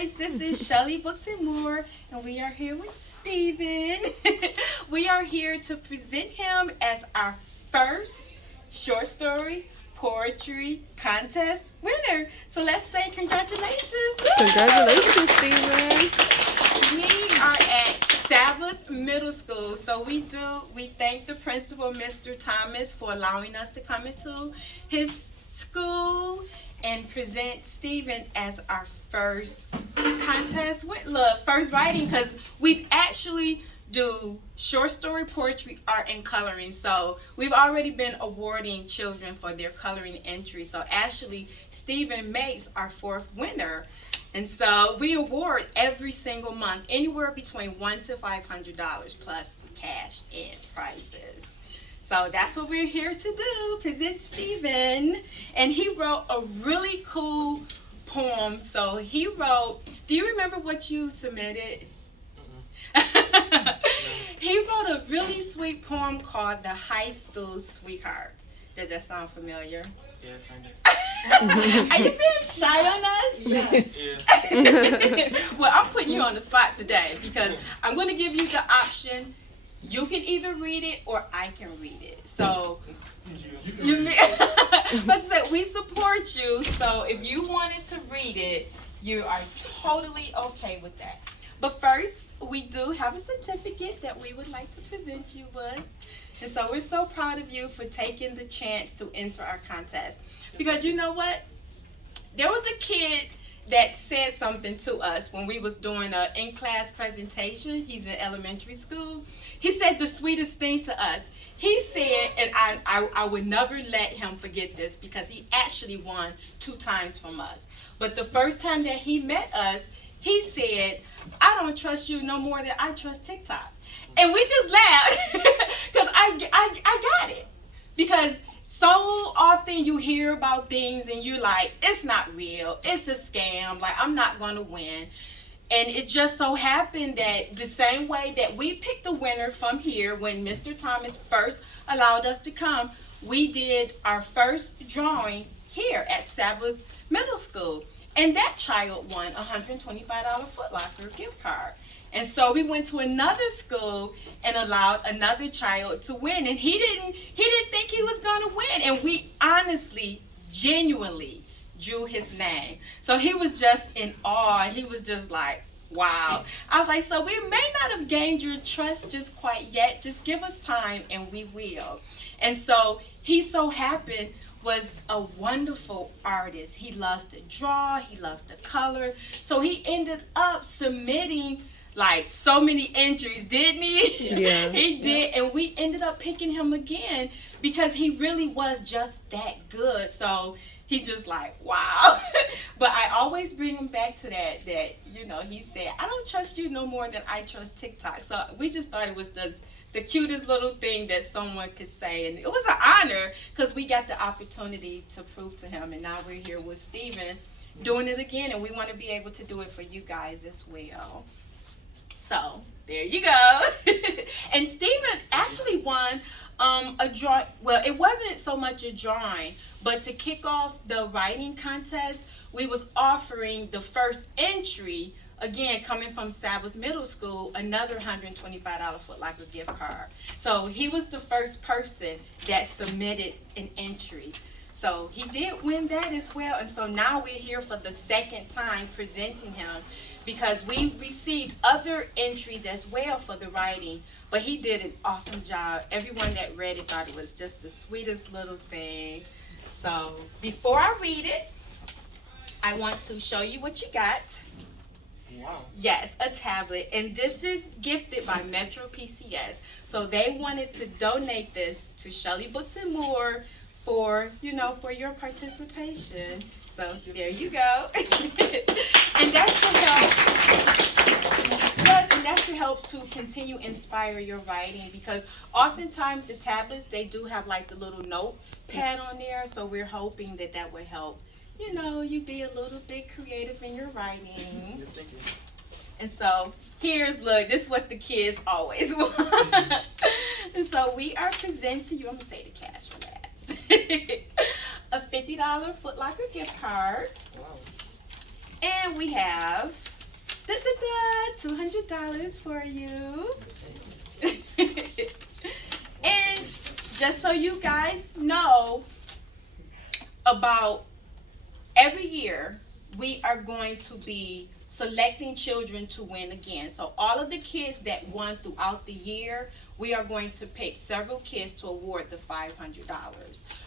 guys, this is Shelly Books and More, and we are here with Steven. We are here to present him as our first short story poetry contest winner. So let's say congratulations. Congratulations, Steven. We are at Sabbath Middle School. So we thank the principal, Mr. Thomas, for allowing us to come into his school and present Steven as our first contest with first writing, because we've actually do short story, poetry, art, and coloring. So we've already been awarding children for their coloring entry. So actually, Steven makes our fourth winner. And so we award every single month anywhere between $100 to $500 plus cash and prizes. So that's what we're here to do, present Steven. And he wrote a really cool poem. So he wrote, do you remember what you submitted? He wrote a really sweet poem called The High School Sweetheart. Does that sound familiar? Yeah, kind of. Are you feeling shy on us? Yeah. Well, I'm putting you on the spot today because I'm going to give you the option. You can either read it or I can read it. So, but we support you. So if you wanted to read it, you are totally okay with that. But first, we do have a certificate that we would like to present you with. And so we're so proud of you for taking the chance to enter our contest. Because you know what? There was a kid that said something to us when we was doing an in-class presentation. He's in elementary school. He said the sweetest thing to us. He said, and I would never let him forget this because he actually won 2 times from us. But the first time that he met us, he said, I don't trust you no more than I trust TikTok. And we just laughed because I got it. Because so often you hear about things and you're like, it's not real. It's a scam. Like, I'm not going to win. And it just so happened that the same way that we picked a winner from here when Mr. Thomas first allowed us to come, we did our first drawing here at Sabbath Middle School. And that child won a $125 Foot Locker gift card. And so we went to another school and allowed another child to win. And he didn't think he was going to win. And we honestly, genuinely drew his name. So he was just in awe. He was just like, wow. I was like, so we may not have gained your trust just quite yet. Just give us time and we will. And so he so happened was a wonderful artist. He loves to draw. He loves to color. So he ended up submitting like so many entries, didn't he? Yeah. He did. And we ended up picking him again because he really was just that good. So he just like, wow. But I always bring him back to that, you know, he said, I don't trust you no more than I trust TikTok. So we just thought it was the cutest little thing that someone could say. And it was an honor because we got the opportunity to prove to him. And now we're here with Steven doing it again. And we want to be able to do it for you guys as well. So there you go. And Steven actually won a draw. Well, it wasn't so much a drawing, but to kick off the writing contest, we was offering the first entry, again, coming from Sabbath Middle School, another $125 Foot Locker gift card. So he was the first person that submitted an entry. So he did win that as well. And so now we're here for the second time presenting him because we received other entries as well for the writing. But he did an awesome job. Everyone that read it thought it was just the sweetest little thing. So before I read it, I want to show you what you got. Wow. Yes, a tablet. And this is gifted by Metro PCS. So they wanted to donate this to Shelly Books and More for, you know, for your participation. So there you go. And that's to help. Yes, and that's to help to continue inspire your writing because oftentimes the tablets, they do have like the little notepad on there. So we're hoping that that will help, you know, you be a little bit creative in your writing. Thank you. And so look, this is what the kids always want. And so we are presenting you, I'm going to say the cash for that. A $50 Foot Locker gift card. Wow. And we have $200 for you. And just so you guys know, about every year we are going to be selecting children to win again. So all of the kids that won throughout the year, we are going to pick several kids to award the $500.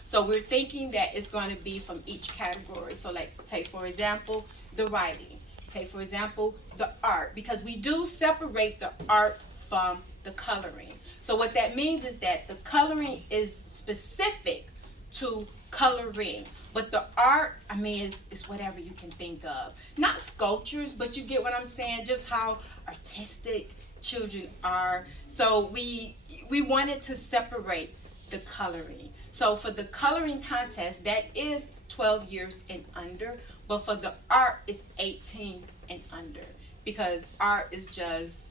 So we're thinking that it's going to be from each category. So like, take for example, the writing. Take for example, the art, because we do separate the art from the coloring. So what that means is that the coloring is specific to coloring, but the art, I mean, is whatever you can think of. Not sculptures, but you get what I'm saying, just how artistic children are. So we wanted to separate the coloring. So for the coloring contest, that is 12 years and under, but for the art, it's 18 and under, because art is just,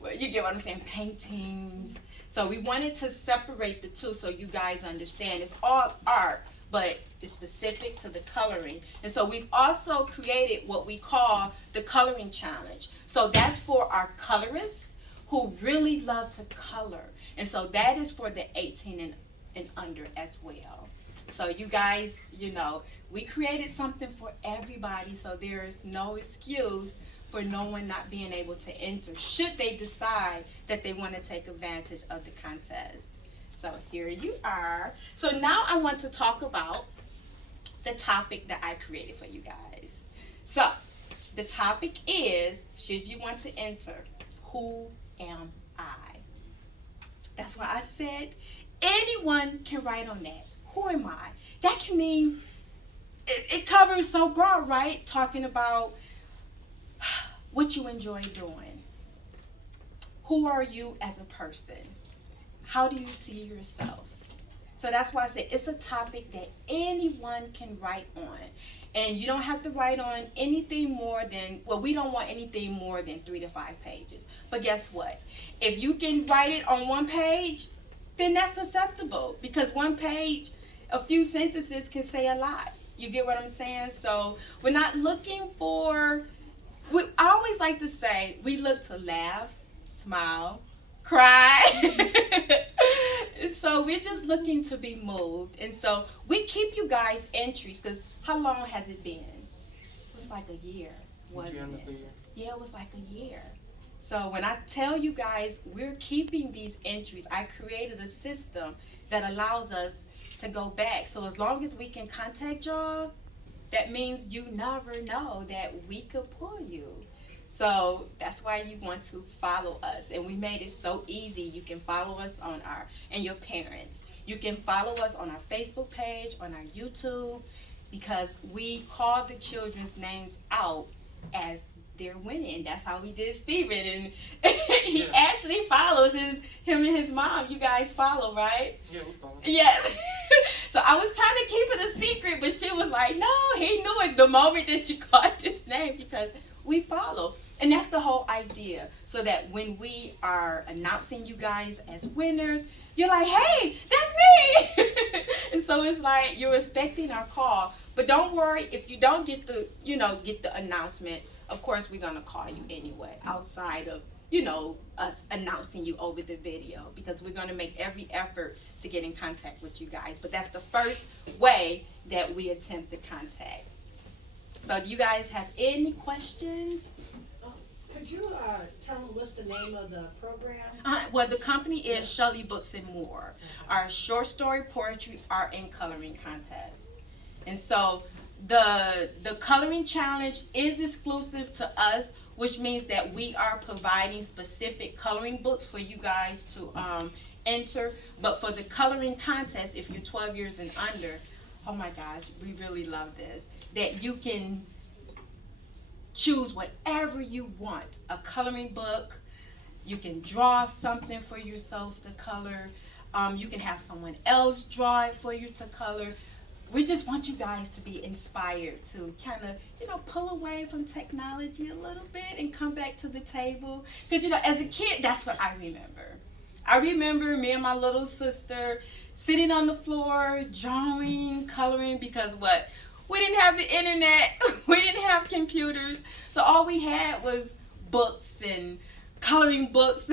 well, you get what I'm saying, paintings. So we wanted to separate the two so you guys understand it's all art, but it's specific to the coloring. And so we've also created what we call the coloring challenge. So that's for our colorists who really love to color. And so that is for the 18 and under as well. So you guys, you know, we created something for everybody, so there's no excuse for no one not being able to enter should they decide that they want to take advantage of the contest. So here you are. So now I want to talk about the topic that I created for you guys. So the topic is, should you want to enter, who am I? That's why I said anyone can write on that. Who am I? That can mean, it covers so broad, right? Talking about what you enjoy doing. Who are you as a person? How do you see yourself? So that's why I say it's a topic that anyone can write on. And you don't have to write on anything more than, well, we don't want anything more than 3 to 5 pages. But guess what? If you can write it on one page, then that's acceptable, because one page, a few sentences can say a lot. You get what I'm saying? So we're not looking for, I always like to say, we look to laugh, smile, cry. So we're just looking to be moved. And so we keep you guys entries, because how long has it been? It was like a year, wasn't it? Yeah, it was like a year. So when I tell you guys we're keeping these entries, I created a system that allows us to go back. So as long as we can contact y'all, that means you never know that we could pull you. So that's why you want to follow us. And we made it so easy. You can follow us on and your parents. You can follow us on our Facebook page, on our YouTube, because we call the children's names out as they're winning. That's how we did Steven, and he actually follows him and his mom. You guys follow, right? Yeah, we follow. Yes. So I was trying to keep it a secret, but she was like, no, he knew it the moment that you called this name, because we follow. And that's the whole idea, so that when we are announcing you guys as winners, you're like, hey, that's me. And so it's like you're expecting our call. But don't worry if you don't get the announcement. Of course, we're going to call you anyway, outside of, us announcing you over the video, because we're going to make every effort to get in contact with you guys. But that's the first way that we attempt to contact. So do you guys have any questions? Could you tell them what's the name of the program? Well, the company is Shelly Books and More, our short story, poetry, art, and coloring contest. And so the coloring challenge is exclusive to us, which means that we are providing specific coloring books for you guys to enter. But for the coloring contest, if you're 12 years and under, oh my gosh, we really love this, that you can choose whatever you want. A coloring book, you can draw something for yourself to color, you can have someone else draw it for you to color. We just want you guys to be inspired to kind of, pull away from technology a little bit and come back to the table. Because, as a kid, that's what I remember. I remember me and my little sister sitting on the floor, drawing, coloring, because We didn't have the internet. We didn't have computers. So all we had was books and coloring books.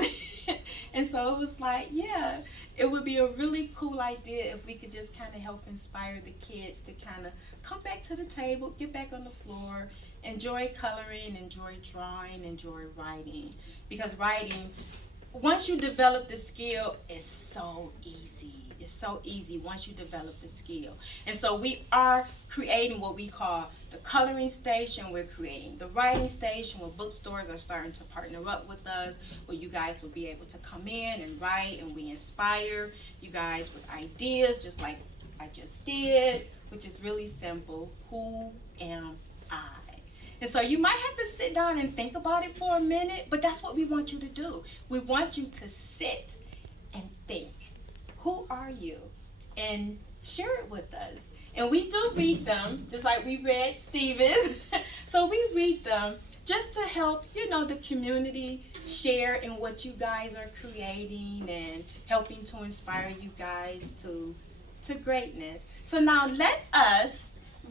And so it was like, yeah, it would be a really cool idea if we could just kind of help inspire the kids to kind of come back to the table, get back on the floor, enjoy coloring, enjoy drawing, enjoy writing. Because writing, once you develop the skill, it's so easy. It's so easy once you develop the skill. And so we are creating what we call the coloring station. We're creating the writing station where bookstores are starting to partner up with us, where you guys will be able to come in and write, and we inspire you guys with ideas just like I just did, which is really simple. Who am I? And so you might have to sit down and think about it for a minute, but that's what we want you to do. We want you to sit and think. Who are you? And share it with us. And we do read them, just like we read Stevens. So we read them just to help, the community share in what you guys are creating and helping to inspire you guys to greatness. So now let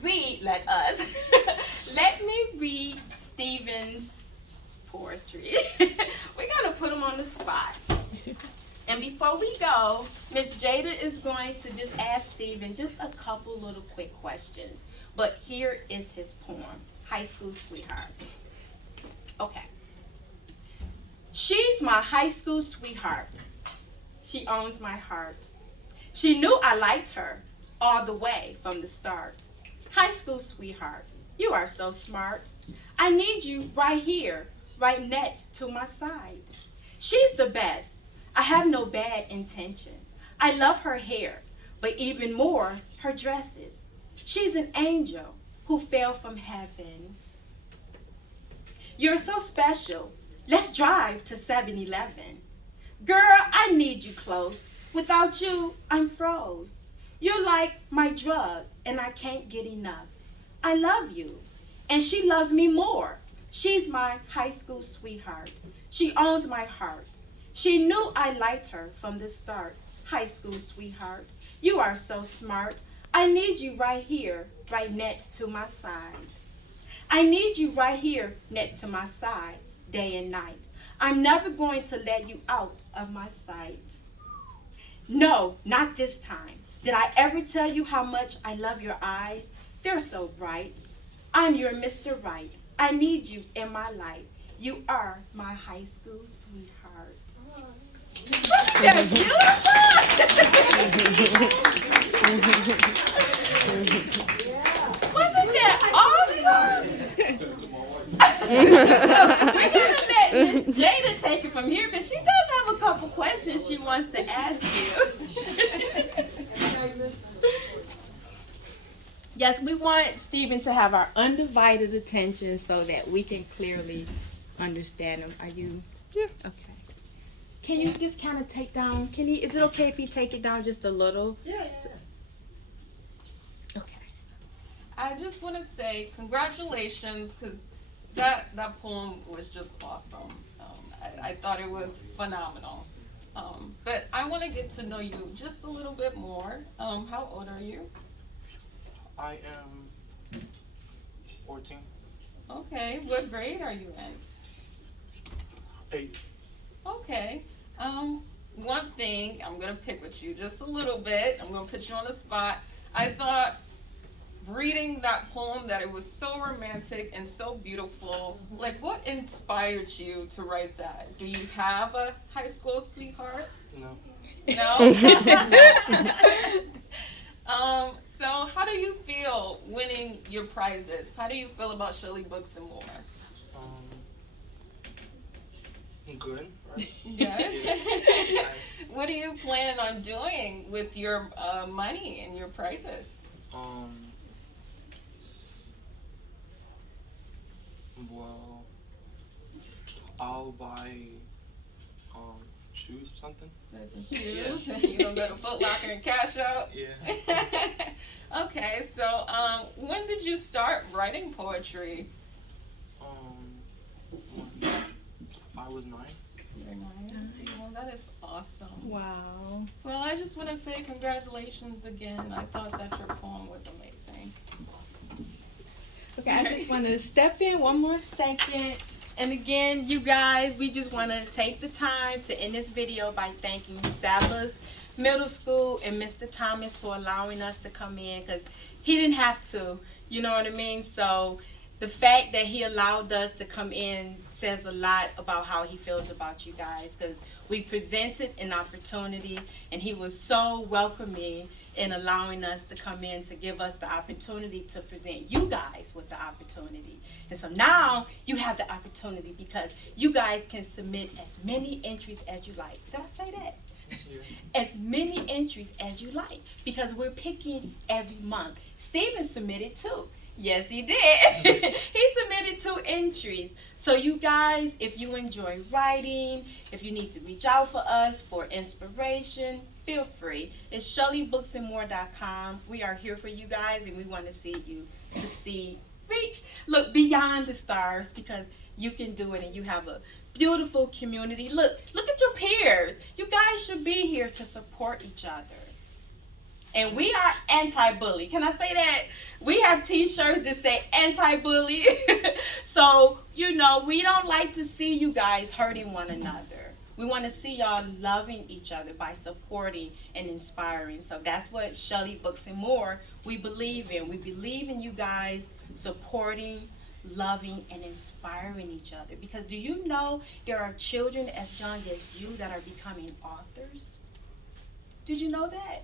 me read Stevens' poetry. We're gonna put him on the spot. And before we go, Miss Jada is going to just ask Steven just a couple little quick questions. But here is his poem, High School Sweetheart. Okay. She's my high school sweetheart. She owns my heart. She knew I liked her all the way from the start. High school sweetheart, you are so smart. I need you right here, right next to my side. She's the best. I have no bad intention. I love her hair, but even more, her dresses. She's an angel who fell from heaven. You're so special. Let's drive to 7-Eleven. Girl, I need you close. Without you, I'm froze. You're like my drug, and I can't get enough. I love you, and she loves me more. She's my high school sweetheart. She owns my heart. She knew I liked her from the start. High school sweetheart, you are so smart. I need you right here, right next to my side. I need you right here next to my side, day and night. I'm never going to let you out of my sight. No, not this time. Did I ever tell you how much I love your eyes? They're so bright. I'm your Mr. Right. I need you in my life. You are my high school sweetheart. They're beautiful! Wasn't that awesome? We're going to let Miss Jada take it from here because she does have a couple questions she wants to ask you. Yes, we want Stephen to have our undivided attention so that we can clearly understand him. Are you? Yeah. Okay. Can you just kind of take down, is it okay if you take it down just a little? Yeah. Okay. I just want to say congratulations because that poem was just awesome. I thought it was phenomenal. But I want to get to know you just a little bit more. How old are you? I am 14. Okay. What grade are you in? 8. Okay. One thing, I'm going to pick with you just a little bit. I'm going to put you on the spot. I thought reading that poem that it was so romantic and so beautiful. Like, what inspired you to write that? Do you have a high school sweetheart? No. No? So how do you feel winning your prizes? How do you feel about Shelly Books and More? Good, right? Good. Yeah. What are you planning on doing with your money and your prizes? Well, I'll buy shoes or something. Some shoes. You gonna go to Foot Locker and cash out? Yeah. Okay, so when did you start writing poetry? When I was 9. You're 9. Well, that is awesome. Wow. Well, I just want to say congratulations again. I thought that your poem was amazing. Okay, I just want to step in one more second. And again, you guys, we just want to take the time to end this video by thanking Sabbath Middle School and Mr. Thomas for allowing us to come in, because he didn't have to, you know what I mean? So the fact that he allowed us to come in says a lot about how he feels about you guys, because we presented an opportunity and he was so welcoming in allowing us to come in to give us the opportunity to present you guys with the opportunity. And so now you have the opportunity, because you guys can submit as many entries as you like. Did I say that? As many entries as you like, because we're picking every month. Steven submitted 2. Yes, he did. He submitted 2 entries. So you guys, if you enjoy writing, if you need to reach out for us for inspiration, feel free. It's ShellyBooksandMore.com. We are here for you guys, and we want to see you succeed. Look beyond the stars, because you can do it, and you have a beautiful community. Look at your peers. You guys should be here to support each other. And we are anti-bully. Can I say that? We have t-shirts that say anti-bully. So, you know, we don't like to see you guys hurting one another. We want to see y'all loving each other by supporting and inspiring. So that's what Shelly Books and More, we believe in. We believe in you guys supporting, loving, and inspiring each other. Because do you know there are children as young as you that are becoming authors? Did you know that?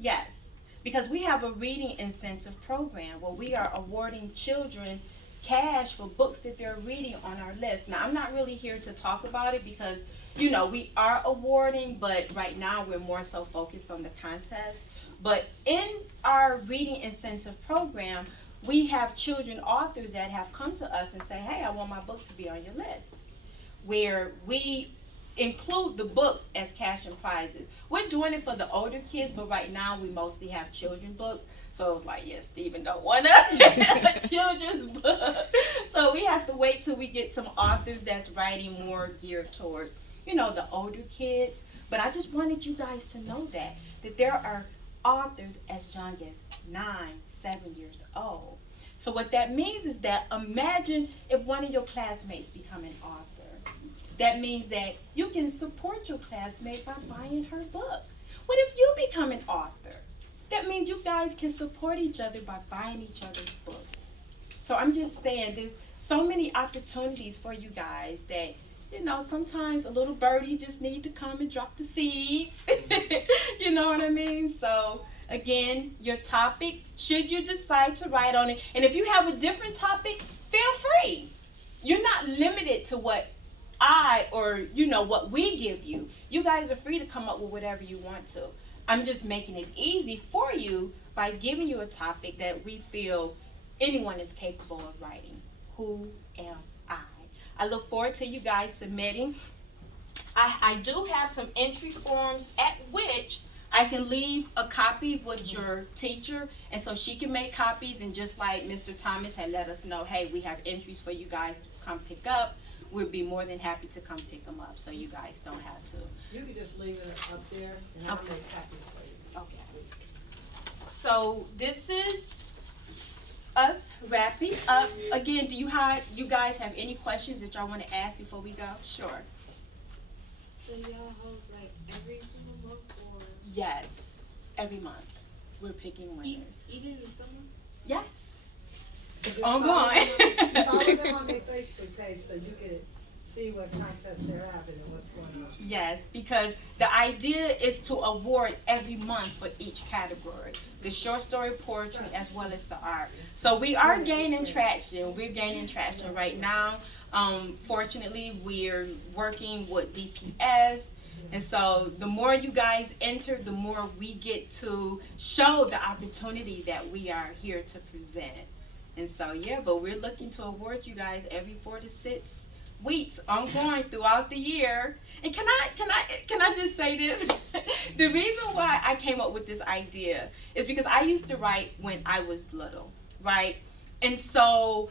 Yes, because we have a reading incentive program where we are awarding children cash for books that they're reading on our list. Now, I'm not really here to talk about it because, you know, we are awarding, but right now we're more so focused on the contest. But in our reading incentive program, we have children authors that have come to us and say, hey, I want my book to be on your list, where we include the books as cash and prizes. We're doing it for the older kids, but right now we mostly have children books. So it's like, yes, Stephen don't want a children's book. So we have to wait till we get some authors that's writing more geared towards, you know, the older kids. But I just wanted you guys to know that there are authors as young as 9, 7 years old. So what that means is that imagine if one of your classmates become an author. That means that you can support your classmate by buying her book. What if you become an author? That means you guys can support each other by buying each other's books. So I'm just saying there's so many opportunities for you guys that, you know, sometimes a little birdie just need to come and drop the seeds. You know what I mean? So again, your topic, should you decide to write on it, and if you have a different topic, feel free. You're not limited to what what we give you. You guys are free to come up with whatever you want to. I'm just making it easy for you by giving you a topic that we feel anyone is capable of writing. Who am I? I look forward to you guys submitting. I do have some entry forms at which I can leave a copy with your teacher, and so she can make copies, and just like Mr. Thomas had let us know, hey, we have entries for you guys to come pick up. We'd be more than happy to come pick them up, so you guys don't have to. You can just leave it up there and I'll make copies for you. Okay. So this is us wrapping up. Again, do you guys have any questions that y'all want to ask before we go? Sure. So y'all host like every single month, or Yes, every month we're picking winners. even in the summer? Yes, it's Just follow ongoing. them Follow them on their Facebook page so you can see what contests they're having and what's going on. Yes, because the idea is to award every month for each category, the short story, poetry, as well as the art. So we are gaining traction. We're gaining traction right now. Fortunately, we're working with DPS. And so the more you guys enter, the more we get to show the opportunity that we are here to present. And so, yeah, but we're looking to award you guys every 4 to 6 weeks ongoing throughout the year. And can I just say this? The reason why I came up with this idea is because I used to write when I was little, right? And so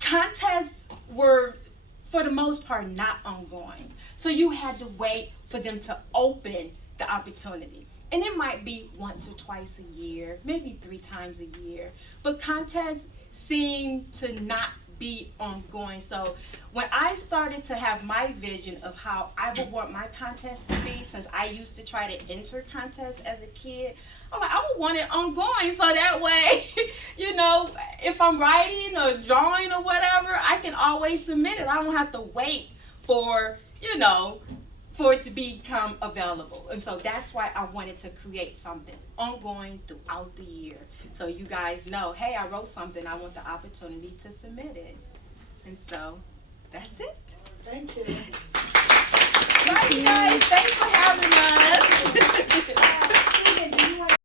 contests were, for the most part, not ongoing. So you had to wait for them to open the opportunity. and it might be once or twice a year, maybe 3 times a year. But contests seem to not be ongoing. So when I started to have my vision of how I would want my contest to be, since I used to try to enter contests as a kid, I'm like, I would want it ongoing, so that way, you know, if I'm writing or drawing or whatever, I can always submit it. I don't have to wait for, you know, for it to become available. And so that's why I wanted to create something ongoing throughout the year. So you guys know, hey, I wrote something, I want the opportunity to submit it. And so that's it. Thank you. Right, guys, thanks for having us.